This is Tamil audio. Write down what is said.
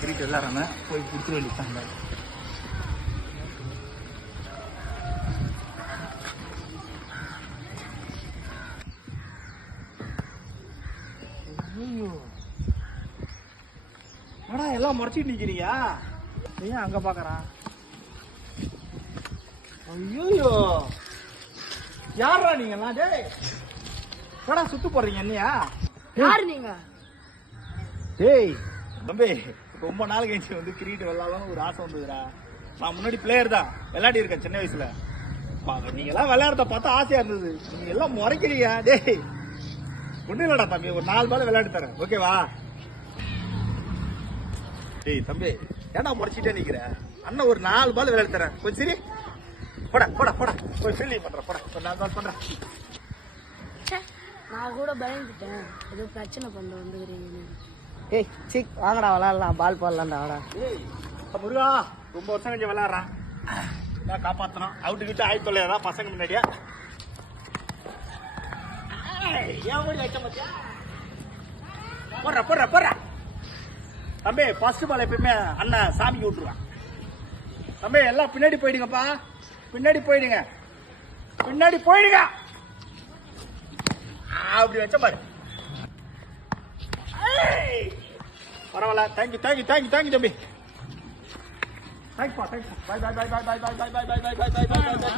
கிரிக்கெட் விளையாடுறாங்க போய் கொடுத்துரு வேண்டியதாங்க. ஆனா எல்லாம் முறைச்சிட்டு நிக்கிறீங்க. ஏன் அங்க பாக்குறான்? ஐயோ யாரா நீங்க? டேய் கடா சுத்து போடுறீங்க என்னையா? யாரு நீங்க? டேய் தம்பி, ரொம்ப நாள் கழிச்சு வந்து கிரிக்கெட் விளையாடலாம்னு ஒரு ஆசை வந்ததுடா. நான் முன்னாடி பிளேயர் தான், விளையாடி இருக்கேன் சின்ன வயசுல. நீங்க எல்லாம் விளையாடுறத பார்த்தா ஆசையா இருந்தது. நீங்க எல்லாம் முறைக்கிறீங்க. டேய் ஒண்ணு இல்லடா தம்பி, ஒரு 4 பால் விளையாடி தரேன், ஓகேவா? டேய் தம்பி ஏன்னா முறைச்சிட்டே நிக்கிற? அண்ணன் ஒரு 4 பால் விளையாடி தரேன், கொஞ்சம் சரி போடா போடா போடா. போய் ஃபீல்டிங் பண்ற போடா, ஒரு 4 பால் பண்றேன். நான் கூட பயந்துட்டேன், ஏதோ பிரச்சனை பண்ண வந்துக்கிறீங்க. ஏய் சிக் வாங்கடா விளையாடலாம், பால் போடலாம்டா வாடா. ஏய் முருகா, ரொம்ப வருஷம் கழிச்சு விளையாடுறான், நான் காப்பாத்தணும். அவுட்டு கிட்ட ஆயிட்டு விளையாடுறா பசங்க முன்னாடியா. போடுற போடுற போடுற தம்பி. ஃபர்ஸ்ட் பால் எப்பயுமே அண்ணன் சாமிக்கு விட்டுருவான். தம்பி எல்லாம் பின்னாடி போயிடுங்கப்பா, பின்னாடி போயிடுங்க, பின்னாடி போயிடுங்க. அப்படி வச்ச பாரு. பரவாயில்ல, தேங்க்யூ தேங்க்யூ தேங்க்யூ தேங்க்யூ தம்பி. தேங்க்யூப்பா thank you. Bye bye bye bye bye bye bye bye bye bye bye bye by.